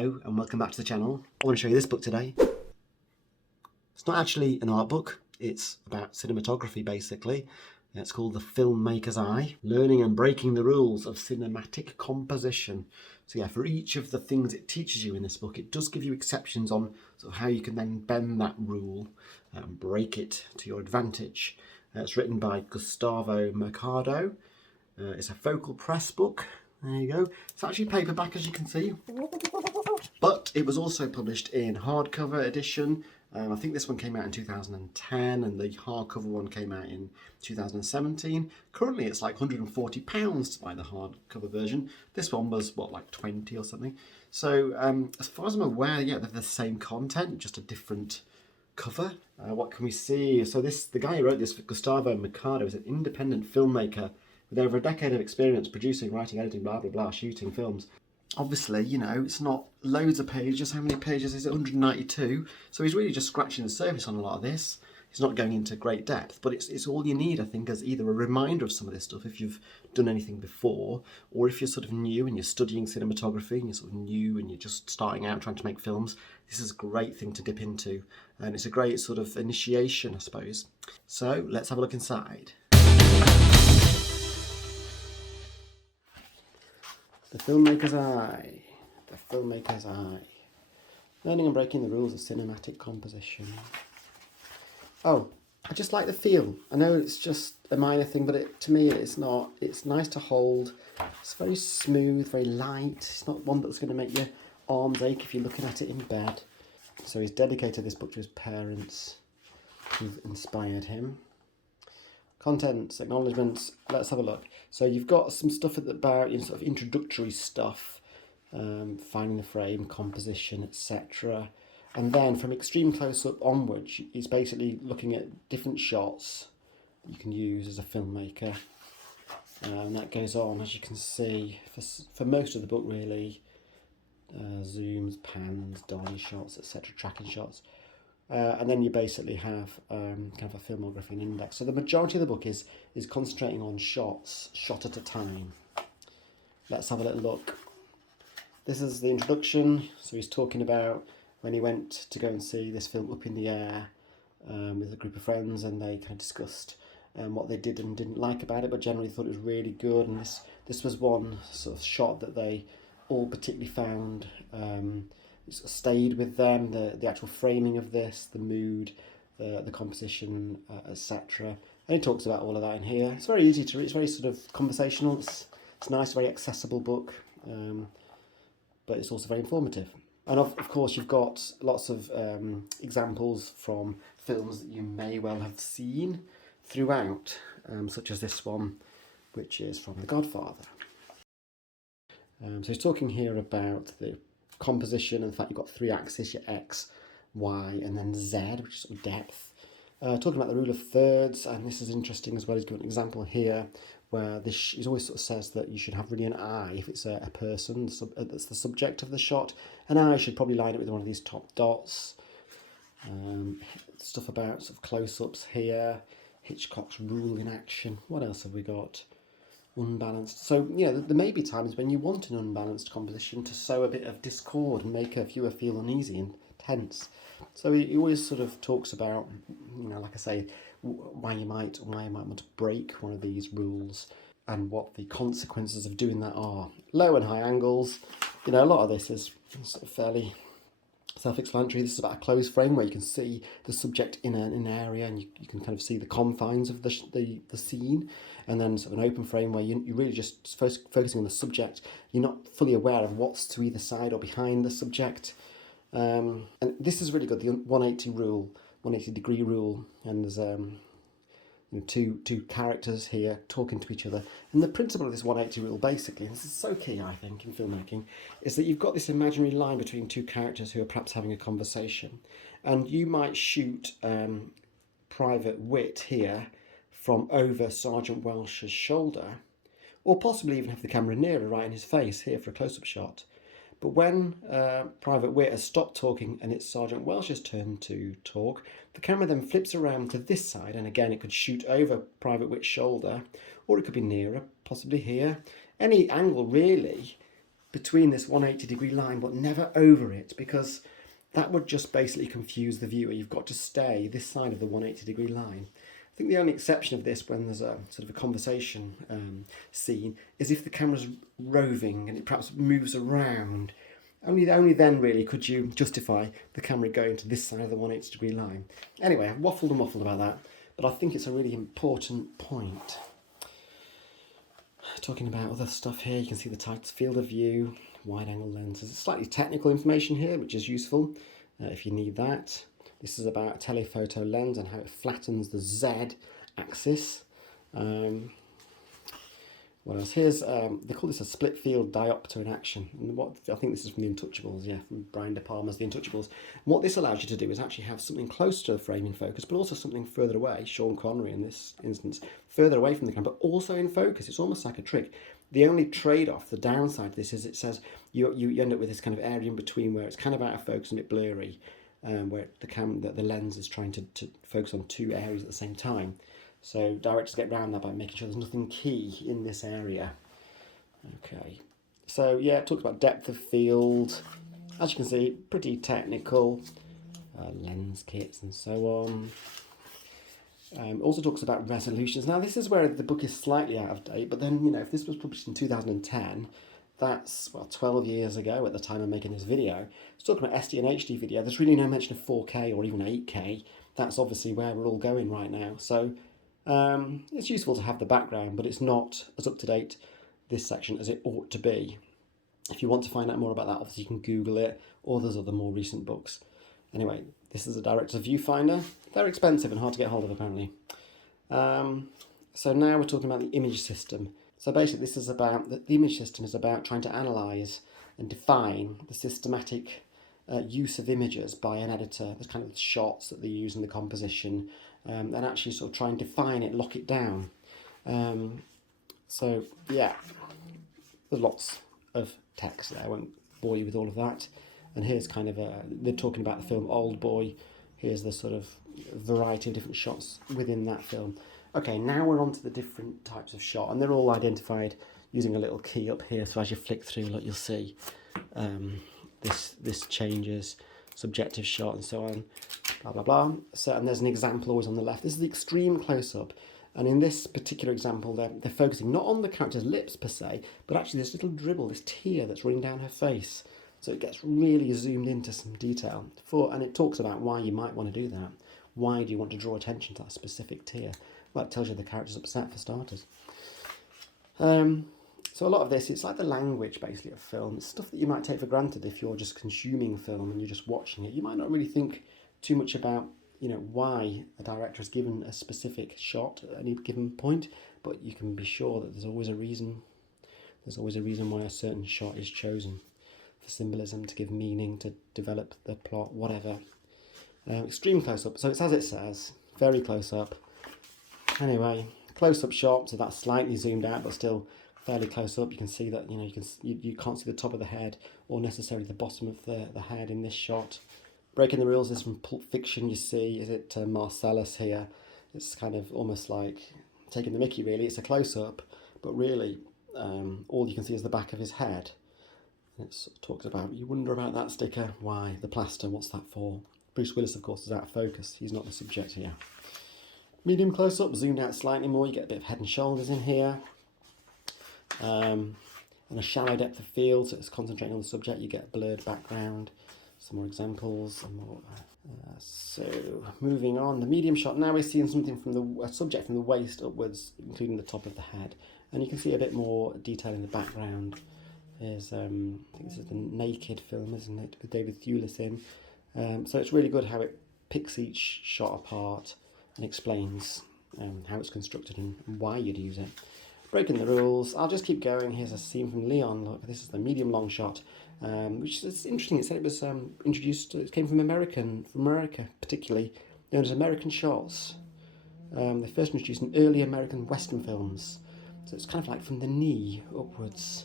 Hello and welcome back to the channel. I want to show you this book today. It's not actually an art book, it's about cinematography basically. It's called The Filmmaker's Eye, Learning and Breaking the Rules of Cinematic Composition. So yeah, for each of the things it teaches you in this book, it does give you exceptions on sort of how you can then bend that rule and break it to your advantage. It's written by Gustavo Mercado. It's a focal press book. There you go. It's actually paperback, as you can see. But it was also published in hardcover edition. I think this one came out in 2010 and the hardcover one came out in 2017. Currently it's like £140 to buy the hardcover version. This one was, what, like 20 or something. So as far as I'm aware, yeah, they're the same content, just a different cover. What can we see? So the guy who wrote this, Gustavo Mercado, is an independent filmmaker with over a decade of experience producing, writing, editing, blah, blah, blah, shooting films. Obviously, you know, it's not loads of pages. How many pages is it? 192. So he's really just scratching the surface on a lot of this. He's not going into great depth, but it's all you need, I think, as either a reminder of some of this stuff if you've done anything before, or if you're sort of new and you're studying cinematography and you're sort of new and you're just starting out trying to make films. This is a great thing to dip into, and it's a great sort of initiation, I suppose. So let's have a look inside. The Filmmaker's Eye. The Filmmaker's Eye. Learning and breaking the rules of cinematic composition. Oh, I just like the feel. I know it's just a minor thing, but to me it's not. It's nice to hold. It's very smooth, very light. It's not one that's going to make your arms ache if you're looking at it in bed. So he's dedicated this book to his parents who've inspired him. Contents, acknowledgements, let's have a look. So you've got some stuff about, you know, sort of introductory stuff, finding the frame, composition, etc. And then from extreme close-up onwards, it's basically looking at different shots that you can use as a filmmaker. And that goes on, as you can see, for most of the book really, zooms, pans, dolly shots, etc., tracking shots. And then you basically have kind of a filmography and index. So the majority of the book is concentrating on shots, shot at a time. Let's have a little look. This is the introduction. So he's talking about when he went to go and see this film Up in the Air with a group of friends, and they kind of discussed what they did and didn't like about it, but generally thought it was really good. And this was one sort of shot that they all particularly found sort of stayed with them, the actual framing of this, the mood, the composition, etc. And he talks about all of that in here. It's very easy to read. It's very sort of conversational. It's nice, very accessible book, but it's also very informative. And of course, you've got lots of examples from films that you may well have seen throughout, such as this one, which is from The Godfather. So he's talking here about the composition and the fact you've got three axes, your X, Y, and then Z, which is sort of depth. Talking about the rule of thirds, and this is interesting as well. He's given an example here where he always sort of says that you should have really an eye if it's a person that's the subject of the shot. An eye should probably line up with one of these top dots. Stuff about sort of close-ups here. Hitchcock's rule in action. What else have we got? Unbalanced. So, you know, there may be times when you want an unbalanced composition to sow a bit of discord and make a viewer feel uneasy and tense. So he always sort of talks about, you know, like I say, why you might want to break one of these rules and what the consequences of doing that are. Low and high angles. You know, a lot of this is sort of fairly self-explanatory. This is about a closed frame where you can see the subject in an area, and you can kind of see the confines of the scene. And then sort of an open frame where you're really just focusing on the subject. You're not fully aware of what's to either side or behind the subject. And this is really good, the 180 degree rule. And there's you know, two characters here talking to each other. And the principle of this 180 rule, basically, and this is so key, I think, in filmmaking, is that you've got this imaginary line between two characters who are perhaps having a conversation. And you might shoot Private Witt here from over Sergeant Welsh's shoulder, or possibly even have the camera nearer, right in his face here for a close-up shot. But when Private Witt has stopped talking and it's Sergeant Welsh's turn to talk, the camera then flips around to this side, and again it could shoot over Private Witt's shoulder, or it could be nearer, possibly here. Any angle really between this 180-degree line, but never over it, because that would just basically confuse the viewer. You've got to stay this side of the 180-degree line. I think the only exception of this, when there's a sort of a conversation scene, is if the camera's roving and it perhaps moves around. Only then really could you justify the camera going to this side of the 180-degree line. Anyway, I've waffled and waffled about that, but I think it's a really important point. Talking about other stuff here, you can see the tight field of view, wide-angle lenses. Slightly technical information here, which is useful if you need that. This is about a telephoto lens and how it flattens the Z axis. What else? Here's, they call this a split field diopter in action. And I think this is from The Untouchables, yeah, from Brian De Palma's The Untouchables. And what this allows you to do is actually have something close to the frame in focus, but also something further away, Sean Connery in this instance, further away from the camera, but also in focus. It's almost like a trick. The only trade-off, the downside of this, is it says you end up with this kind of area in between where it's kind of out of focus and a bit blurry, where the lens is trying to focus on two areas at the same time. So directors get around that by making sure there's nothing key in this area. Okay, so yeah, it talks about depth of field. As you can see, pretty technical. Lens kits and so on. Also talks about resolutions. Now this is where the book is slightly out of date, but then, you know, if this was published in 2010, that's, well, 12 years ago at the time of making this video. It's talking about SD and HD video. There's really no mention of 4K or even 8K. That's obviously where we're all going right now. So it's useful to have the background, but it's not as up-to-date, this section, as it ought to be. If you want to find out more about that, obviously you can Google it, or there's other more recent books. Anyway, this is a director's viewfinder. Very expensive and hard to get hold of, apparently. So now we're talking about the image system. So basically this is about, the image system is about trying to analyse and define the systematic use of images by an editor, the kind of shots that they use in the composition, and actually sort of try and define it, lock it down. So yeah, there's lots of text there. I won't bore you with all of that. And here's kind of they're talking about the film Old Boy. Here's the sort of variety of different shots within that film. Okay, now we're on to the different types of shot, and they're all identified using a little key up here. So as you flick through, look, you'll see this changes, subjective shot and so on, blah, blah, blah. So, and there's an example always on the left. This is the extreme close-up. And in this particular example, they're focusing not on the character's lips per se, but actually this little dribble, this tear that's running down her face. So it gets really zoomed into some detail. And it talks about why you might want to do that. Why do you want to draw attention to that specific tear? Well, it tells you the character's upset, for starters. So a lot of this, it's like the language, basically, of film. It's stuff that you might take for granted if you're just consuming film and you're just watching it. You might not really think too much about, you know, why a director has given a specific shot at any given point, but you can be sure that there's always a reason. There's always a reason why a certain shot is chosen. For symbolism, to give meaning, to develop the plot, whatever. Extreme close-up. So it's as it says, very close-up. Anyway, close-up shot, so that's slightly zoomed out, but still fairly close-up. You can see that, you know, you can't see the top of the head or necessarily the bottom of the head in this shot. Breaking the rules is from Pulp Fiction. You see, is it Marcellus here? It's kind of almost like taking the mickey, really. It's a close-up, but really all you can see is the back of his head. It sort of talks about, you wonder about that sticker, why? The plaster, what's that for? Bruce Willis, of course, is out of focus. He's not the subject here. Medium close-up, zoomed out slightly more. You get a bit of head and shoulders in here. And a shallow depth of field, so it's concentrating on the subject. You get a blurred background. Some more examples. Some more. So, moving on. The medium shot. Now we're seeing something from a subject from the waist upwards, including the top of the head. And you can see a bit more detail in the background. There's, I think this is the Naked film, isn't it, with David Thewlis in. So it's really good how it picks each shot apart and explains how it's constructed and why you'd use it. Breaking the rules. I'll just keep going. Here's a scene from Leon. Look, this is the medium long shot, which is interesting. It said it was introduced. It came from America, particularly known as American shots. They first introduced in early American Western films. So it's kind of like from the knee upwards.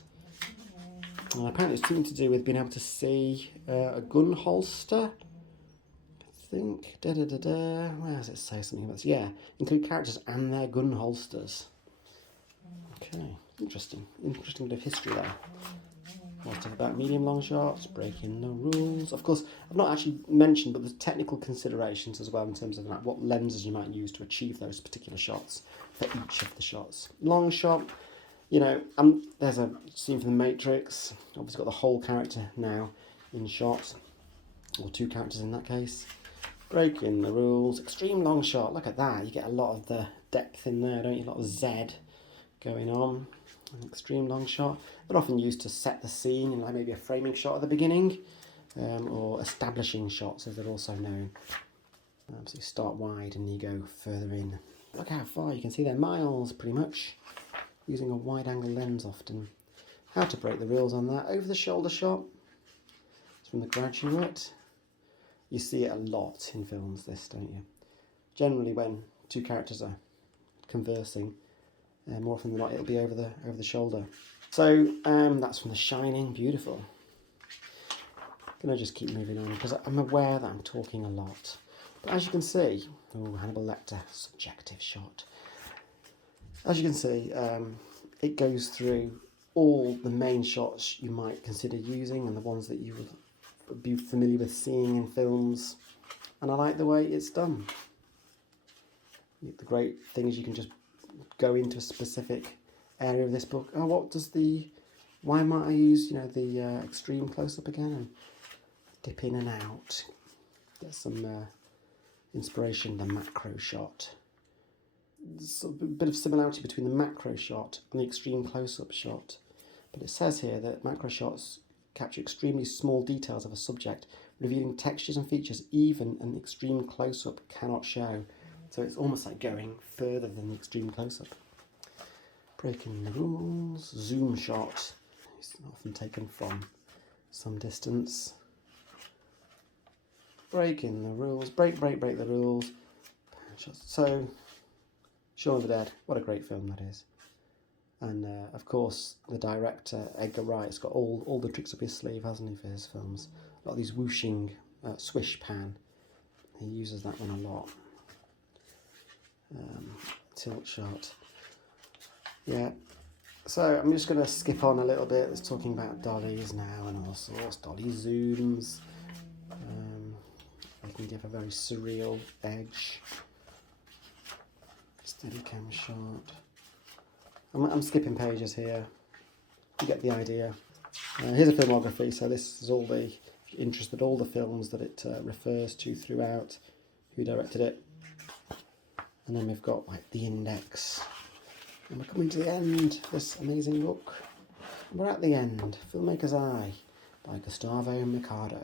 And apparently it's something to do with being able to see a gun holster. I think. Where does it say something about this? Yeah, include characters and their gun holsters. Okay, interesting. Interesting bit of history there. More stuff about medium long shots, breaking the rules. Of course, I've not actually mentioned, but there's technical considerations as well in terms of like what lenses you might use to achieve those particular shots for each of the shots. Long shot, you know, there's a scene from The Matrix. Obviously got the whole character now in shot, or two characters in that case. Breaking the rules. Extreme long shot. Look at that. You get a lot of the depth in there, don't you? A lot of Z going on. An extreme long shot. They're often used to set the scene, and like maybe a framing shot at the beginning, or establishing shots, as they're also known. So you start wide and you go further in. Look how far you can see they're miles, pretty much. Using a wide-angle lens often. How to break the rules on that. Over-the-shoulder shot. It's from The Graduate. You see it a lot in films, this, don't you? Generally, when two characters are conversing, more often than not, it'll be over the shoulder. So that's from The Shining. Beautiful. I'm gonna just keep moving on because I'm aware that I'm talking a lot. But as you can see, Hannibal Lecter, subjective shot. As you can see, it goes through all the main shots you might consider using and the ones that you would be familiar with seeing in films. And I like the way it's done. The great thing is you can just go into a specific area of this book. Oh, why might I use, the extreme close-up again and dip in and out. Get some inspiration, the macro shot. There's a bit of similarity between the macro shot and the extreme close-up shot. But it says here that macro shots capture extremely small details of a subject, revealing textures and features even an extreme close-up cannot show. So it's almost like going further than the extreme close-up. Breaking the rules. Zoom shot. It's often taken from some distance. Breaking the rules. Break the rules. So, Shaun of the Dead. What a great film that is. And of course, the director, Edgar Wright's got all the tricks up his sleeve, hasn't he, for his films? A lot of these whooshing swish pan. He uses that one a lot. Tilt shot. Yeah. So I'm just going to skip on a little bit. It's talking about dollies now and all sorts. Dolly zooms. They can give a very surreal edge. Steadicam shot. I'm skipping pages here. You get the idea. Here's a filmography. So this is all the interested, all the films that it refers to throughout, who directed it. And then we've got like the index. And we're coming to the end of this amazing book. We're at the end. Filmmaker's Eye by Gustov Mercado.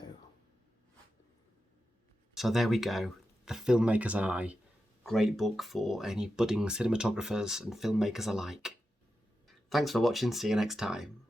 So there we go. The Filmmaker's Eye. Great book for any budding cinematographers and filmmakers alike. Thanks for watching. See you next time.